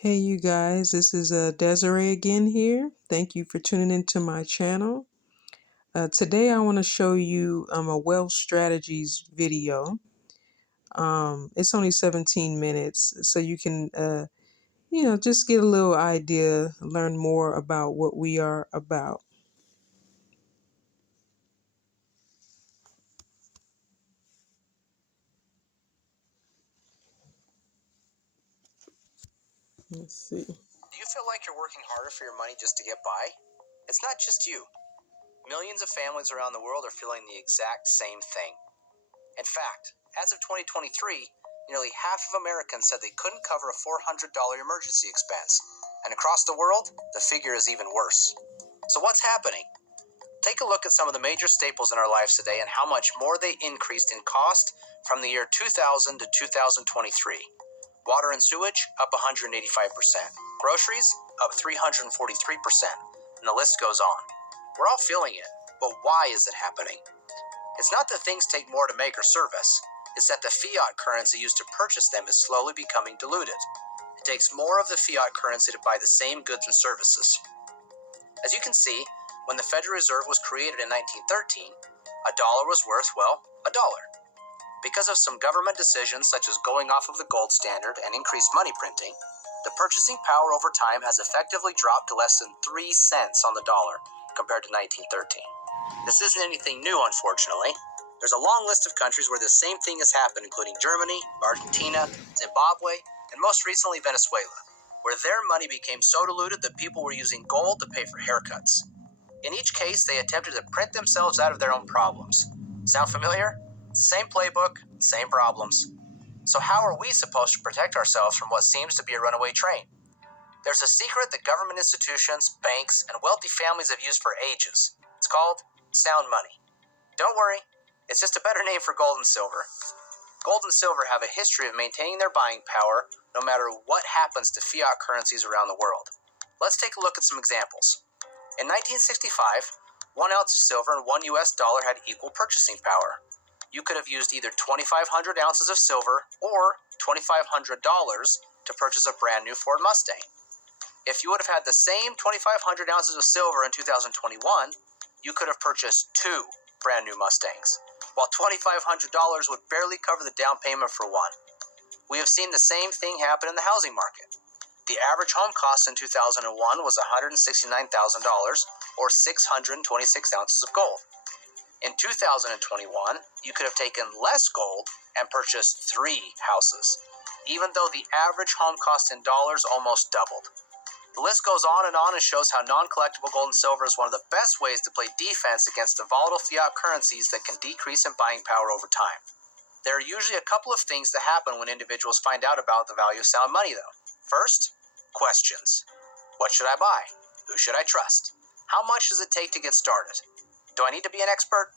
Hey, you guys, this is Desiree again here. Thank you for tuning into my channel. Today, I want to show you a wealth strategies video. It's only 17 minutes, so you can, just get a little idea, learn more about what we are about. Let's see. Do you feel like you're working harder for your money just to get by? It's not just you. Millions of families around the world are feeling the exact same thing. In fact, as of 2023, nearly half of Americans said they couldn't cover a $400 emergency expense. And across the world, the figure is even worse. So what's happening? Take a look at some of the major staples in our lives today and how much more they increased in cost from the year 2000 to 2023. Water and sewage up 185%. Groceries up 343%. And the list goes on. We're all feeling it, but why is it happening? It's not that things take more to make or serve us. It's that the fiat currency used to purchase them is slowly becoming diluted. It takes more of the fiat currency to buy the same goods and services. As you can see, when the Federal Reserve was created in 1913, a dollar was worth, well, a dollar. Because of some government decisions such as going off of the gold standard and increased money printing, the purchasing power over time has effectively dropped to less than 3 cents on the dollar compared to 1913. This isn't anything new, unfortunately. There's a long list of countries where the same thing has happened, including Germany, Argentina, Zimbabwe, and most recently Venezuela, where their money became so diluted that people were using gold to pay for haircuts. In each case, they attempted to print themselves out of their own problems. Sound familiar? Same playbook, same problems. So how are we supposed to protect ourselves from what seems to be a runaway train? There's a secret that government institutions, banks, and wealthy families have used for ages. It's called sound money. Don't worry, it's just a better name for gold and silver. Gold and silver have a history of maintaining their buying power no matter what happens to fiat currencies around the world. Let's take a look at some examples. In 1965, 1 ounce of silver and $1 had equal purchasing power. You could have used either 2,500 ounces of silver or $2,500 to purchase a brand new Ford Mustang. If you would have had the same 2,500 ounces of silver in 2021, you could have purchased 2 brand new Mustangs, while $2,500 would barely cover the down payment for one. We have seen the same thing happen in the housing market. The average home cost in 2001 was $169,000, or 626 ounces of gold. In 2021, you could have taken less gold and purchased 3 houses, even though the average home cost in dollars almost doubled. The list goes on and shows how non-collectible gold and silver is one of the best ways to play defense against the volatile fiat currencies that can decrease in buying power over time. There are usually a couple of things that happen when individuals find out about the value of sound money, though. First, questions. What should I buy? Who should I trust? How much does it take to get started? Do I need to be an expert?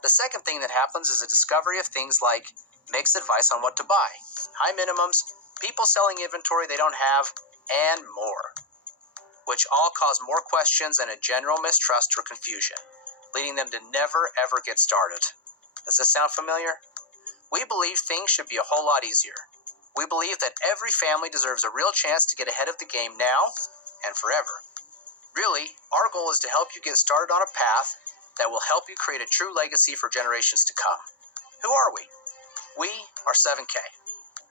The second thing that happens is a discovery of things like mixed advice on what to buy, high minimums, people selling inventory they don't have, and more, which all cause more questions and a general mistrust or confusion, leading them to never ever get started. Does this sound familiar? We believe things should be a whole lot easier. We believe that every family deserves a real chance to get ahead of the game now and forever. Really, our goal is to help you get started on a path that will help you create a true legacy for generations to come. Who are we? We are 7K,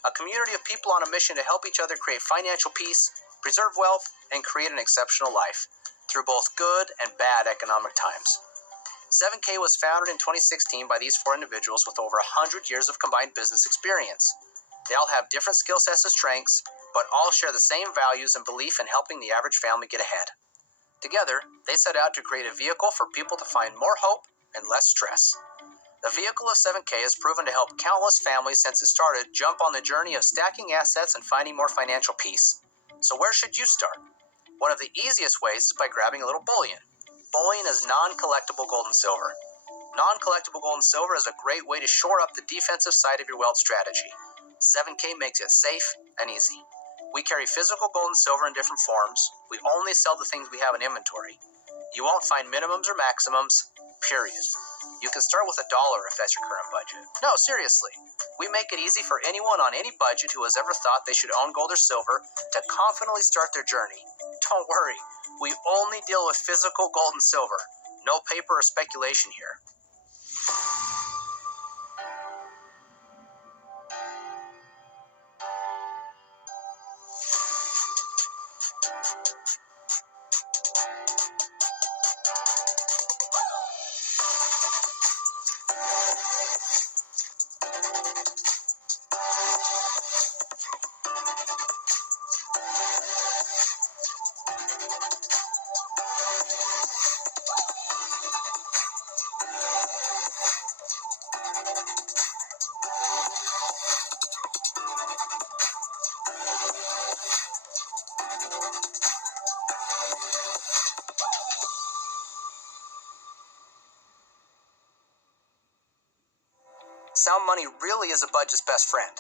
a community of people on a mission to help each other create financial peace, preserve wealth, and create an exceptional life through both good and bad economic times. 7K was founded in 2016 by these 4 individuals with over 100 years of combined business experience. They all have different skill sets and strengths, but all share the same values and belief in helping the average family get ahead. Together, they set out to create a vehicle for people to find more hope and less stress. The vehicle of 7K has proven to help countless families since it started jump on the journey of stacking assets and finding more financial peace. So where should you start? One of the easiest ways is by grabbing a little bullion. Bullion is non-collectible gold and silver. Non-collectible gold and silver is a great way to shore up the defensive side of your wealth strategy. 7K makes it safe and easy. We carry physical gold and silver in different forms. We only sell the things we have in inventory. You won't find minimums or maximums. period. You can start with $1 if that's your current budget. No, seriously. We make it easy for anyone on any budget who has ever thought they should own gold or silver to confidently start their journey. Don't worry, we only deal with physical gold and silver. No paper or speculation here. Sound money really is a budget's best friend.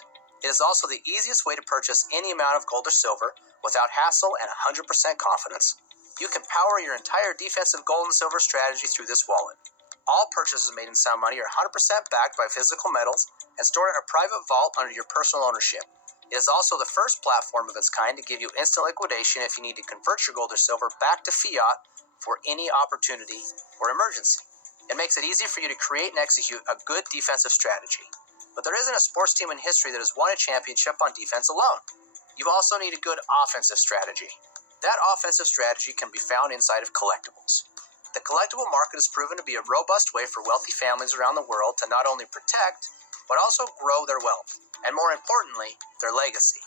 It is also the easiest way to purchase any amount of gold or silver without hassle and 100% confidence. You can power your entire defensive gold and silver strategy through this wallet. All purchases made in Sound Money are 100% backed by physical metals and stored in a private vault under your personal ownership. It is also the first platform of its kind to give you instant liquidation if you need to convert your gold or silver back to fiat for any opportunity or emergency. It makes it easy for you to create and execute a good defensive strategy. But there isn't a sports team in history that has won a championship on defense alone. You also need a good offensive strategy. That offensive strategy can be found inside of collectibles. The collectible market has proven to be a robust way for wealthy families around the world to not only protect, but also grow their wealth, and more importantly, their legacy.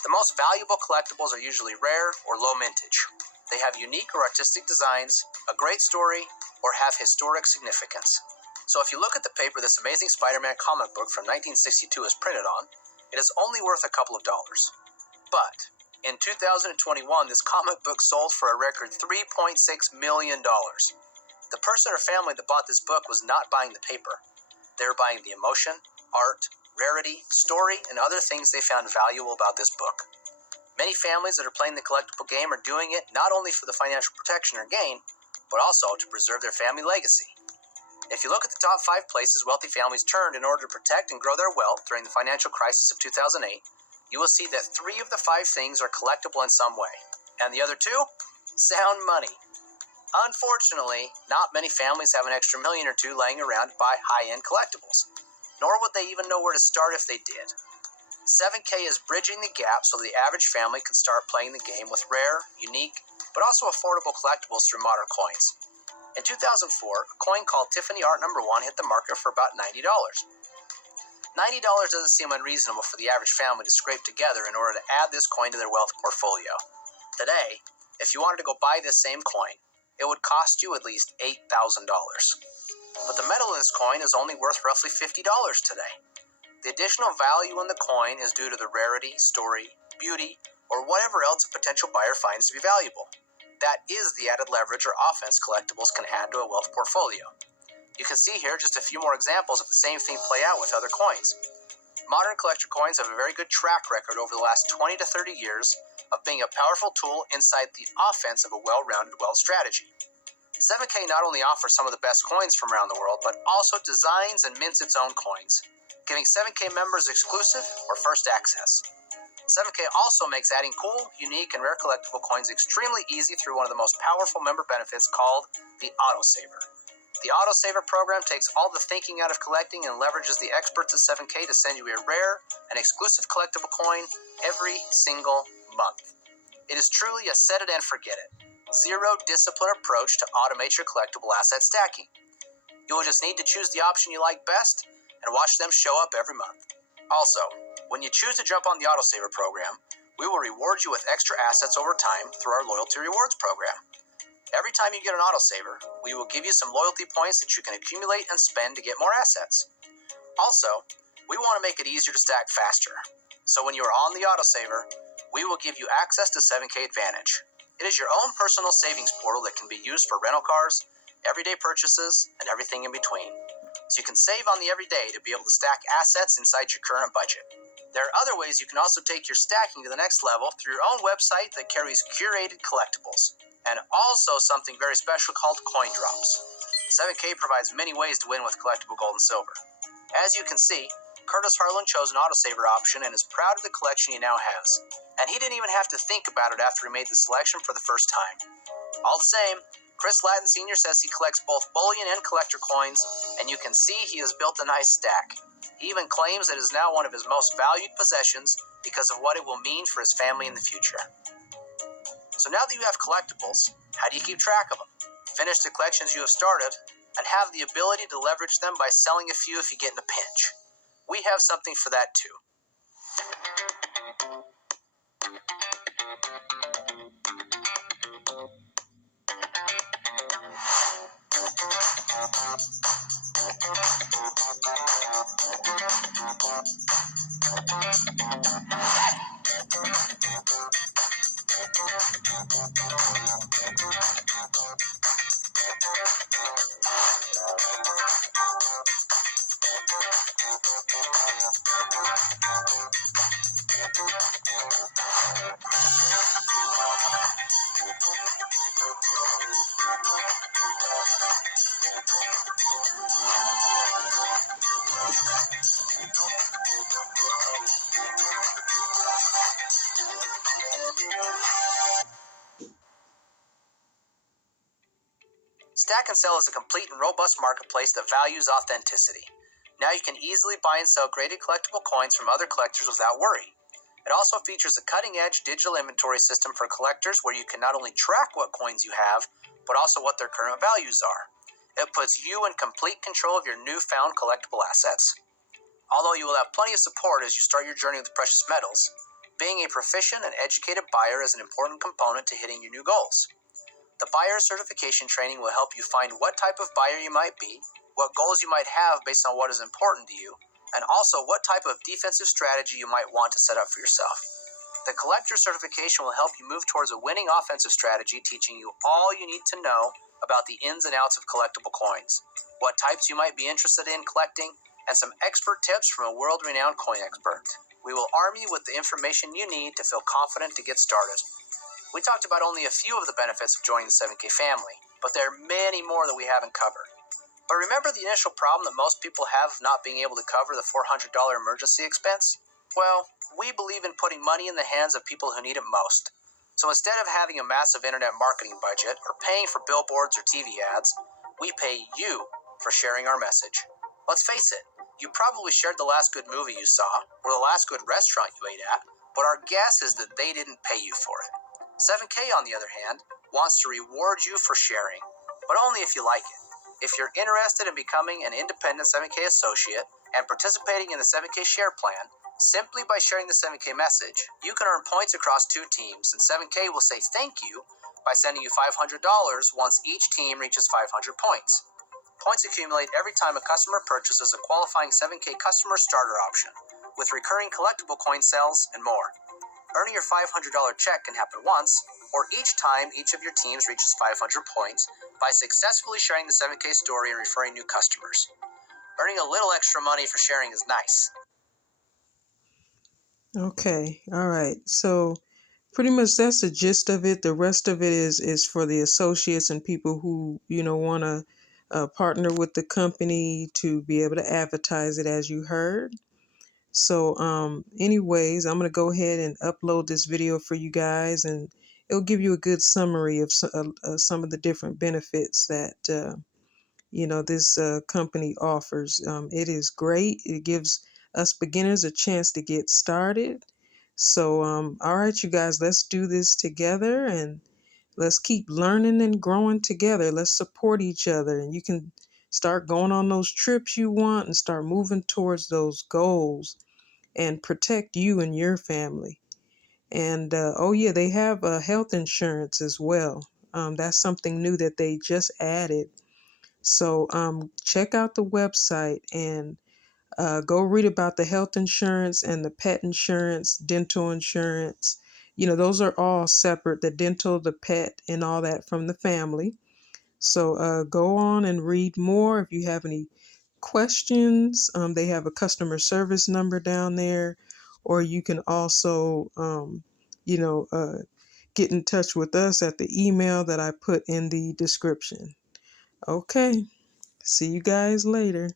The most valuable collectibles are usually rare or low mintage. They have unique or artistic designs, a great story, or have historic significance. So if you look at the paper this Amazing Spider-Man comic book from 1962 is printed on, it is only worth a couple of dollars. But in 2021, this comic book sold for a record $3.6 million. The person or family that bought this book was not buying the paper. They were buying the emotion, art, rarity, story, and other things they found valuable about this book. Many families that are playing the collectible game are doing it not only for the financial protection or gain, but also to preserve their family legacy. If you look at the top 5 places wealthy families turned in order to protect and grow their wealth during the financial crisis of 2008, you will see that 3 of the 5 things are collectible in some way. And the other 2? Sound money. Unfortunately, not many families have an extra million or two laying around to buy high-end collectibles, nor would they even know where to start if they did. 7K is bridging the gap so the average family can start playing the game with rare, unique, but also affordable collectibles through modern coins. In 2004, a coin called Tiffany Art No. 1 hit the market for about $90. $90 doesn't seem unreasonable for the average family to scrape together in order to add this coin to their wealth portfolio. Today, if you wanted to go buy this same coin, it would cost you at least $8,000. But the metal in this coin is only worth roughly $50 today. The additional value in the coin is due to the rarity, story, beauty, or whatever else a potential buyer finds to be valuable. That is the added leverage or offense collectibles can add to a wealth portfolio. You can see here just a few more examples of the same thing play out with other coins. Modern collector coins have a very good track record over the last 20 to 30 years of being a powerful tool inside the offense of a well-rounded wealth strategy. 7K not only offers some of the best coins from around the world, but also designs and mints its own coins, giving 7K members exclusive or first access. 7K also makes adding cool, unique, and rare collectible coins extremely easy through one of the most powerful member benefits called the Autosaver. The Autosaver program takes all the thinking out of collecting and leverages the experts at 7K to send you a rare and exclusive collectible coin every single month. It is truly a set it and forget it, zero discipline approach to automate your collectible asset stacking. You will just need to choose the option you like best and watch them show up every month. Also, when you choose to jump on the Autosaver program, we will reward you with extra assets over time through our Loyalty Rewards program. Every time you get an Autosaver, we will give you some loyalty points that you can accumulate and spend to get more assets. Also, we want to make it easier to stack faster. So when you are on the Autosaver, we will give you access to 7K Advantage. It is your own personal savings portal that can be used for rental cars, everyday purchases, and everything in between. So you can save on the everyday to be able to stack assets inside your current budget. There are other ways you can also take your stacking to the next level through your own website that carries curated collectibles, and also something very special called coin drops. 7K provides many ways to win with collectible gold and silver. As you can see, Curtis Harlan chose an autosaver option and is proud of the collection he now has. And he didn't even have to think about it after he made the selection for the first time. All the same, Chris Latin Sr. says he collects both bullion and collector coins, and you can see he has built a nice stack. He even claims it is now one of his most valued possessions because of what it will mean for his family in the future. So now that you have collectibles, how do you keep track of them? Finish the collections you have started, and have the ability to leverage them by selling a few if you get in a pinch. We have something for that too. Stack and Sell is a complete and robust marketplace that values authenticity. Now you can easily buy and sell graded collectible coins from other collectors without worry. It also features a cutting-edge digital inventory system for collectors where you can not only track what coins you have, but also what their current values are. It puts you in complete control of your newfound collectible assets. Although you will have plenty of support as you start your journey with precious metals, being a proficient and educated buyer is an important component to hitting your new goals. The buyer certification training will help you find what type of buyer you might be, what goals you might have based on what is important to you, and also what type of defensive strategy you might want to set up for yourself. The collector certification will help you move towards a winning offensive strategy, teaching you all you need to know about the ins and outs of collectible coins, what types you might be interested in collecting, and some expert tips from a world-renowned coin expert. We will arm you with the information you need to feel confident to get started. We talked about only a few of the benefits of joining the 7K family, but there are many more that we haven't covered. But remember the initial problem that most people have of not being able to cover the $400 emergency expense? Well, we believe in putting money in the hands of people who need it most. So instead of having a massive internet marketing budget or paying for billboards or TV ads, we pay you for sharing our message. Let's face it, you probably shared the last good movie you saw or the last good restaurant you ate at, but our guess is that they didn't pay you for it. 7K, on the other hand, wants to reward you for sharing, but only if you like it. If you're interested in becoming an independent 7K associate and participating in the 7K share plan, simply by sharing the 7K message, you can earn points across two teams, and 7K will say thank you by sending you $500 once each team reaches 500 points. Points accumulate every time a customer purchases a qualifying 7K customer starter option, with recurring collectible coin sales and more. Earning your $500 check can happen once, or each time each of your teams reaches 500 points by successfully sharing the 7K story and referring new customers. Earning a little extra money for sharing is nice. Okay, all right. So pretty much that's the gist of it. The rest of it is for the associates and people who want to partner with the company to be able to advertise it, as you heard. So, anyways, I'm gonna go ahead and upload this video for you guys, and it'll give you a good summary of some of the different benefits that this company offers. It is great. It gives us beginners a chance to get started. So, all right, you guys, let's do this together, and let's keep learning and growing together. Let's support each other, and you can start going on those trips you want and start moving towards those goals and protect you and your family. And oh yeah, they have health insurance as well. That's something new that they just added. So check out the website and go read about the health insurance and the pet insurance, dental insurance. Those are all separate, the dental, the pet, and all that from the family. So go on and read more. If you have any questions, they have a customer service number down there, or you can also, get in touch with us at the email that I put in the description. Okay. See you guys later.